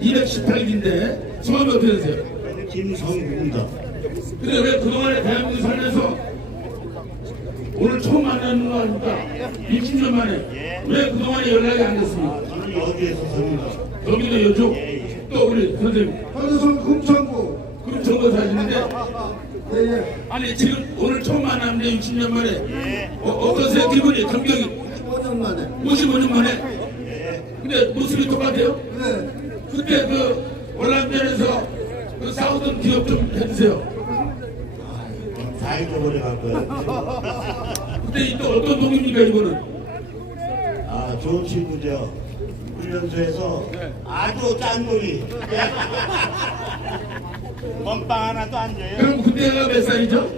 218기인데 성함이 어떻게 되세요? 김성국입니다. 근데 왜 그동안에 대한민국 살면서 오늘 처음 만나는 거 아닙니까? 60년 만에. 왜 그동안에 연락이 안 됐습니까? 저는 여기에서 삽니다. 여기도 여쪽 또 우리 선생님. 한우성 금천구. 그럼 정보 사시는데? 예예. 아니 지금 오늘 처음 만났는데 60년 만에. 어, 어떠세요? 기분이? 감격이? 15년 만에. 55년 만에? 근데 모습이 똑같아요? 네 그때 그 월남전에서 그 싸우던 기억 좀 해주세요 다 잊어버려 갈 거예요. 그때 또 어떤 동입니까 이거는 아, 좋은 친구죠. 훈련소에서 아주 짠돌이. 건빵 하나도 안 줘요. 그럼 그때가 몇 살이죠?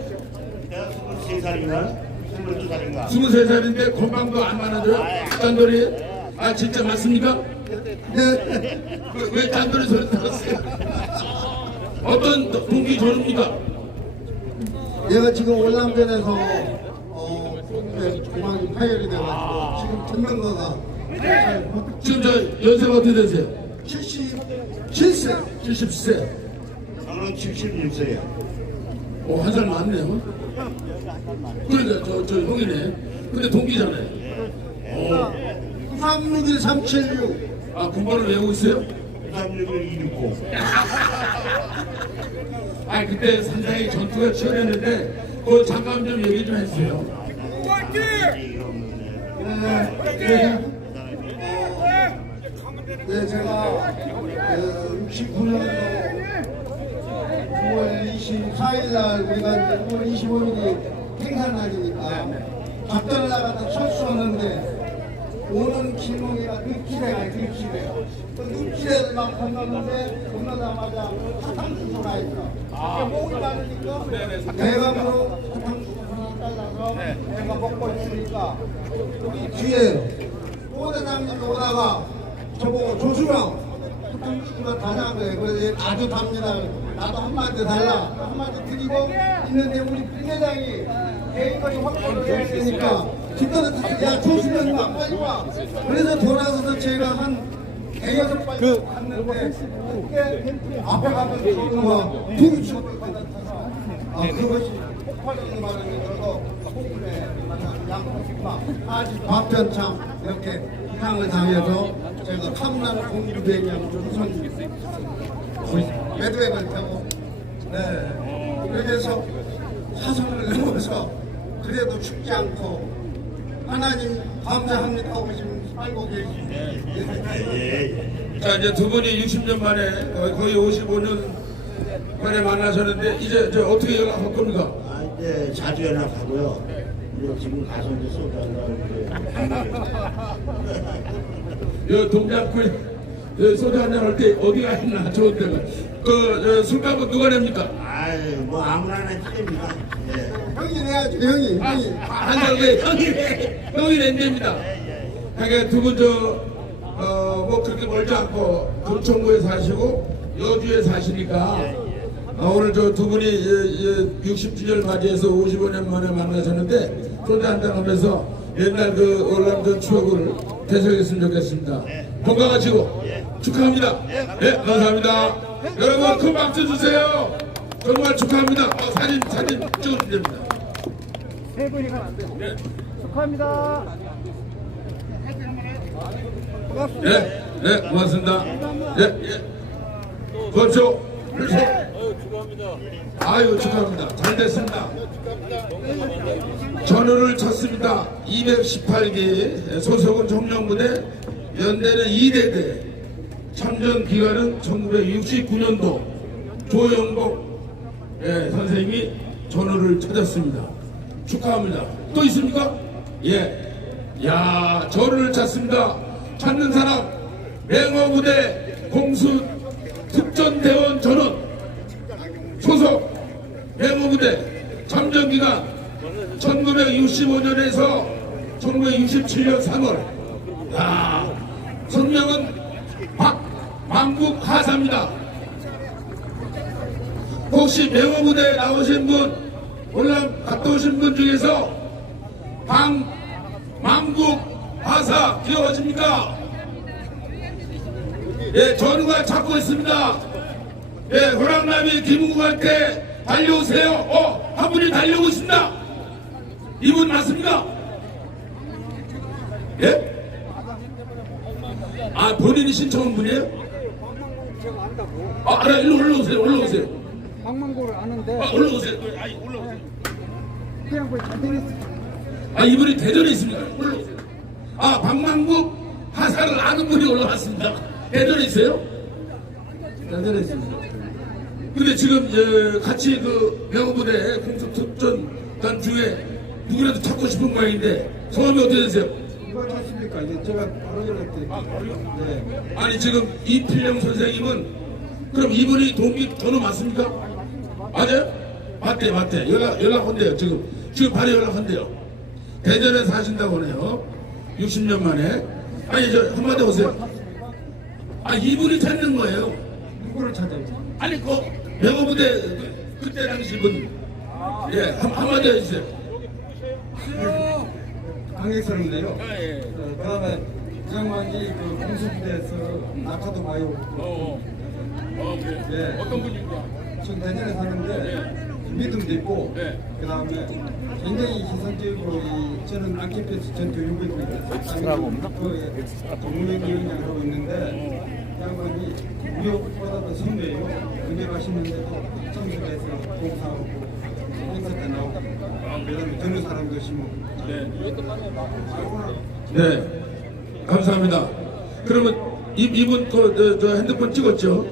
내가 23살인가? 22살인가? 23살인데 건방도 안 많아져요? 짠돌이? 아 진짜 맞습니까? 네. 왜, 왜 짠돌이 소리 들었어요? 어떤 동기 전입니까? 얘가 지금 월남전에서 어 공항이 파열이 돼가지고 지금 전명가가 지금 저 연세가 어떻게 되세요? 77세 70세 저는 76세예요. 오, 한 살 많네요. 그러니까 저, 저 형이네. 근데 동기잖아요. 오, 361 376 아, 군번을 외우고 있어요? 361 260. 아, 그때 상당히 전투가 치열했는데, 그 잠깐 좀 얘기 좀 해주세요. 네, 네 제가 그 69년도 9월 24일 날 우리가 이제 9월 25일이 행사 날이니까 작전을 나가다 철수하는데 오는 김홍이가 늪길에 가 늪길에 그 늪길에 막 건너는데 건너자마자 사탕수수가 있어. 목이 마르니까 대감으로 사탕수수를 잘라서 내가 먹고 있으니까 우리 뒤에 꼬대장님이 오다가 저보고 조수랑 사탕수수가 다냐는 거예요 그래서 얘 아주 답니다. 나도 한마디 달라. 한마디 드리고 있는데 우리 부대장이 개인거리 확보를 되니까 야 빨리 와 그래서 돌아서서 제가 한 대여섯 발 갔는데 그게 앞에 가면 두 축을 받아쳐서 아 그것이 폭발적인 발언이 들어서 폭발에 양폭파 아직 밥변참 이렇게 이상을 당해서 제가 탐나는 공주대기하고 조선 매드백을 타고 네. 그래서 사선을 넘어서 그래도 죽지 않고 하나님 감사합니다 하고 지금 살고 예. 자, 이제 두 분이 60년 만에, 거의- 거의 55년 만에 만나셨는데, 이제 저 어떻게 연락할 겁니까? 아, 이제 자주 연락하고요. 우리 지금 가서 이제 소주 한잔 여 동작구에 여 소주 한잔 할 때 어디가 있나 좋은 데가. 그, 저 술값은 누가 냅니까? 아이, 뭐 아무나 해드립니다. 예. 형이 내야지 형이 형이 한달 후에 형이, 형이 낸답니다. 그러니까 두분 저, 어, 뭐 그렇게 멀지 않고 금천구에 사시고 여주에 사시니까 어, 오늘 저 두 분이 60주년을 맞이해서 55년 만에 만나셨는데 소주 한잔 하면서 옛날 그 월남전 추억을 되새겼으면 좋겠습니다. 건강하시고 축하합니다. 네, 감사합니다. 여러분 큰 박수 주세요. 정말 축하합니다. 어, 사진 사진 찍어주면 됩니다. 세 분이 가면 안 돼요. 축하합니다. 네, 네, 고맙습니다. 예, 예. 그렇죠. 그렇죠. 아유, 축하합니다. 잘 됐습니다. 전우를 쳤습니다. 218기 소속은 정령부대, 연대는 2대대, 참전 기간은 1969년도 조영복 예, 선생님이 전우를 찾았습니다. 축하합니다. 또 있습니까? 예. 야, 전우를 찾습니다. 찾는 사람, 맹어부대 공수 특전대원 전원 소속 맹어부대 참전기간 1965년에서 1967년 3월. 야, 성명은 박만국 하사입니다. 혹시 맹어부대 나오신 분, 올라 갔다 오신 분 중에서 방만국 하사 귀여워집니까? 예, 전우가 잡고 있습니다. 예, 호랑나비 김웅국한테 달려오세요. 어, 한 분이 달려오고 있습니다. 이분 맞습니까? 예? 아, 본인이 신청한 분이에요? 아, 알아, 일로 올라오세요, 올라오세요. 방망고를 아는데 아, 올라오세요. 아니, 올라오세요. 그냥 뭐 잘생겼어. 아, 이분이 대전에 있습니다. 올라오세요. 아, 박만국 하사를 아는 분이 올라왔습니다. 대전에 있어요? 대전에 있습니다. 근데 지금 예, 같이 그 명호부대 공수특전단 중에 누구라도 찾고 싶은 모양인데 성함이 어떻게 되세요? 이거 찾습니까? 이제 제가 바로 연락드릴게요. 네. 아니 지금 이필영 선생님은 그럼 이분이 동기 전후 맞습니까? 맞아요? 맞대 맞대 연락 연락한대요 지금 지금 바로 연락 한대요 대전에 사신다고 하네요 60년 만에 아니 저 한마디 오세요 아 이분이 찾는 거예요 누구를 찾아요? 아니 그 명호부대 그- 그때 당시 분 예, 한, 한마디 해주세요 강력스럽네요. 어, 그다음에 그 양반이 그 공수부대에서 낙하도 많이 오고. 네. 어떤 분인가? 전 대전에 사는데 믿음도 있고. 그다음에 굉장히 희생적으로 이 저는 안키패스 전 교육을 엑스트라가 없나? 그 공무원위원장 하고 있는데 그 양반이 무역보다도 선배예요. 근데 가시는데도 청소에서 봉사하고 행사 때 나오고. 그다음에 젊은 사람도 심고. 네, 감사합니다. 그러면 이, 이분 그, 저, 저 핸드폰 찍었죠?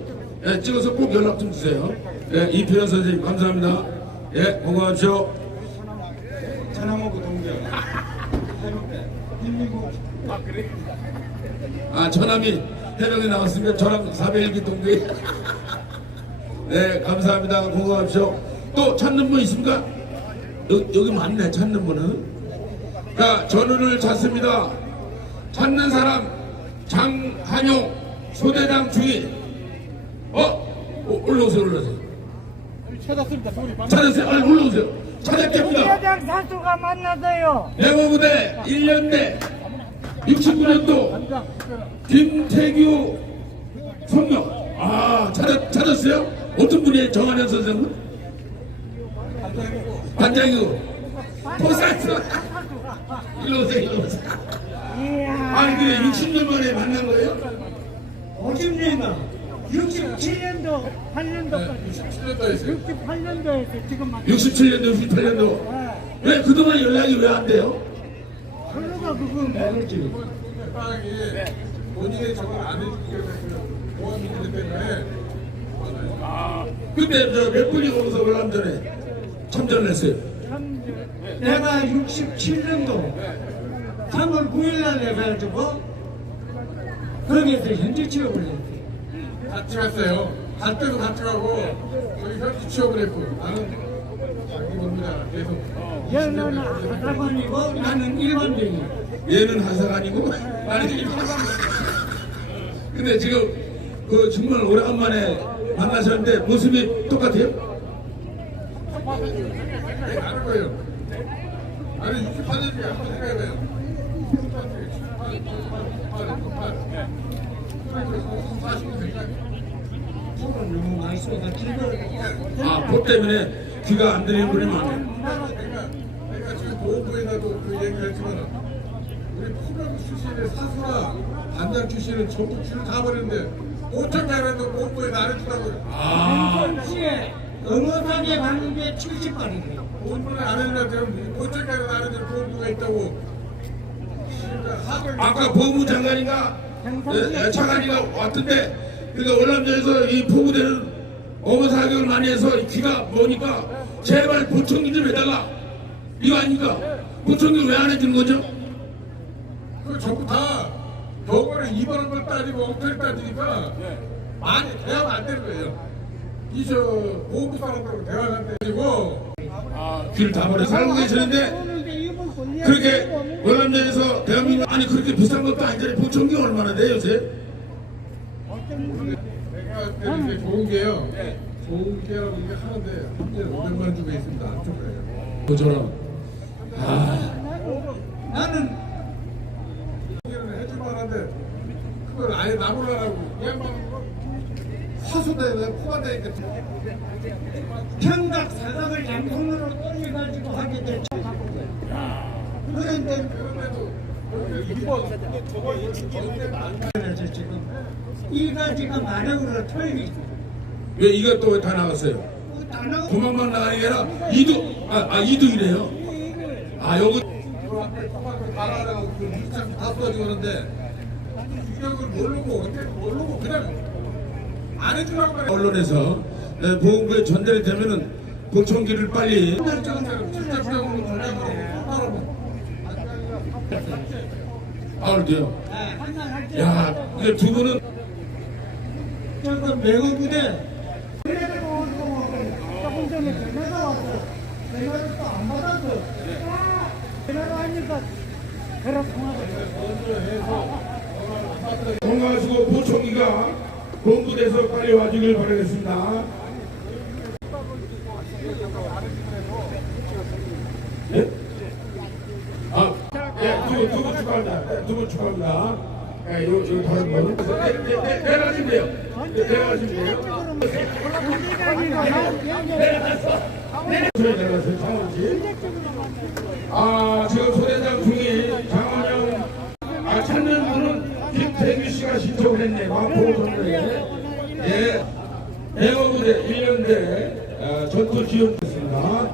예, 찍어서 꼭 연락 좀 주세요. 예, 이필현 선생님 감사합니다. 예, 건강하십시오. 전화먹고 동경. 해병대. 힐리고. 아, 전함이 해병에 나왔으면 저랑 401기 동기. 네, 감사합니다. 건강하십시오. 또 찾는 분 있습니까? 여, 여기 많네, 찾는 분은. 자, 전우를 찾습니다. 찾는 사람, 장한용, 소대장 중위. 어? 어, 올라오세요, 올라오세요. 찾았습니다. 찾으세요, 빨리 올라오세요. 찾았겠습니다. 부대장 사수가 만나서요. 내무부대 1년대 69년도 김태규 성명 아 찾았, 찾았어요? 어떤 분이에요? 정한현 선생님? 반장이고 포사스 일로 오세요 일로 오세요 이야. 아니 그래 60년 만에 만난 거예요? 50년이나 67년도 8년도까지. 67년도였어요 68년도에서 지금 막 67년도 68년도. 왜 그동안 연락이 왜 안 돼요? 그러가 그거 모르지. 본인의 저걸 안 해주기 보안 문제 때문에 아 근데 저몇 분이 거기서 얼마 전에 참전을 했어요? 참 내가 67년도 3월 9일 날 해가지고 거기에서 현지 취업을 했어요. 같이 갔어요. 갈 때도 같이 가고 저기 현지 취업을 했고 나는 자기 봅니다. 계속. 얘는 하사관이고 나는 일반병이야. 얘는 하사관이고 나는 일반. 근데 지금 그 정말 오래간만에 만나셨는데 모습이 똑같아요? 네, 다른 거예요. 아니 68년이야 한번 생각해봐요 너무 많이 쏟 아 아, 보 때문에 귀가 안 들리는 분이 많아요. 내가 지금 보호부에다도 그 얘기를 했지만 우리 포병 출신의 사수나 반장 출신은 전부 줄을 다 버렸는데 5천 개라도 보호부에 나눠주라고요. 아, 시에 음악하게 가는 게 70발이래요. 보호부를 안 해주려면 5천 개라도 나눠줄 보호부가 있다고. 아까 법무장관인가 예, 예, 차관이가 왔던데 그러니까 월남전에서 이 포부대는 어머 사격을 많이 해서 귀가 뭐니까 제발 보청기 좀 해달라 이거 아닙니까? 보청기 왜 안 해주는 거죠? 그 전부 다 병원에 입원을 따지고 엉터리 따지니까 많이 대화가 안 되는 거예요. 이저 보호부 사람들하고 대화가 안 되고 귀를 다 버려 살고 계시는데 그렇게 월남전에서 아니 그렇게 비싼 것도 아닌데 보청기 얼마나 돼요 요새? 내가 게 좋은 게요. 좋은 게라고 이게 하는데 현재 500만 주고 있습니다. 안쪽으로요. 뭐, 아, 보처럼 나는 그걸 아예 나무라라고 이 양반 화수대 왜 포괄되니까 평각 사각을 양손으로 올려가지고 하게 됐죠. 그런데 그래서 지금 이 가지가 만약으로 틀리고 왜 이것도 왜 다 나갔어요? 다 나오고 도망만 나가는 게 아니라 이두 아, 아 이두이래요. 아 여기 가라라고 그 일장 다 쏟아지고 그러는데 유격을 모르고 어떻게 모르고 그냥 안 해주라고 그래 언론에서 에, 보험부에 전달이 되면은 보청기를 빨리 진짜 주장으로 주장으로 아 그래요. 야 이게 두 분은 전화 통화가 건강하시고 보청기가 본부에서 빨리 와주길 바라겠습니다. 예? 아, 예, 두 분, 두분 축하합니다. 네, 두분 축하합니다. 예, 요, 요 다른 분. 네, 네, 네, 내려가시면 돼요. 네, 내려가시면. 아, 지금 소대장 중에 장원영, 아, 찾는 분은 김태규 씨가 신청을 했네, 마포 전도에. 예, 대어부대 1년대 아, 전투 지원됐습니다.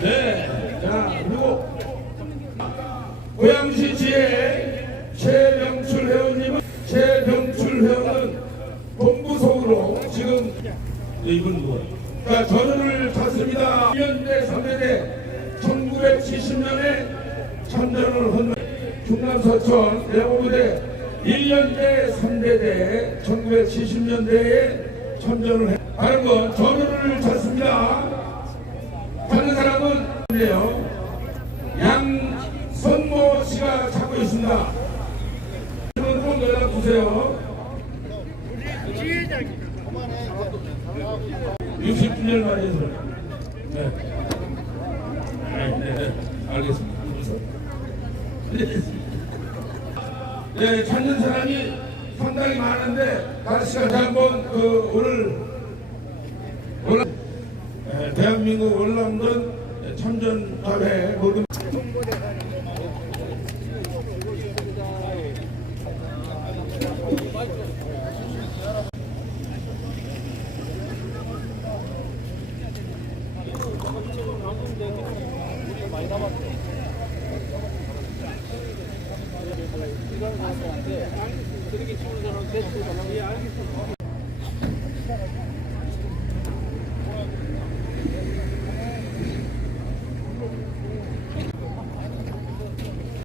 네, 자, 그리고 고양시 지의 최병출 회원님은 최병출 회원은 본부 속으로 지금 네, 이분 누구야? 자, 전우를 탔습니다. 1년대 3대대 1970년에 참전을 한 충남 서천 대호부대 1년대 3대대 1970년대에 참전을 해. 다른 건 전우를 탔습니다. 다른 사람은 네요. 양 선모 씨가 찾고 있습니다. 그분 꼭 연락 주세요. 60주년 만에서. 네. 네, 네, 네. 알겠습니다. 네, 찾는 사람이 상당히 많은데 다시 한번 그 오늘 네, 대한민국 월남전 참전자회 모든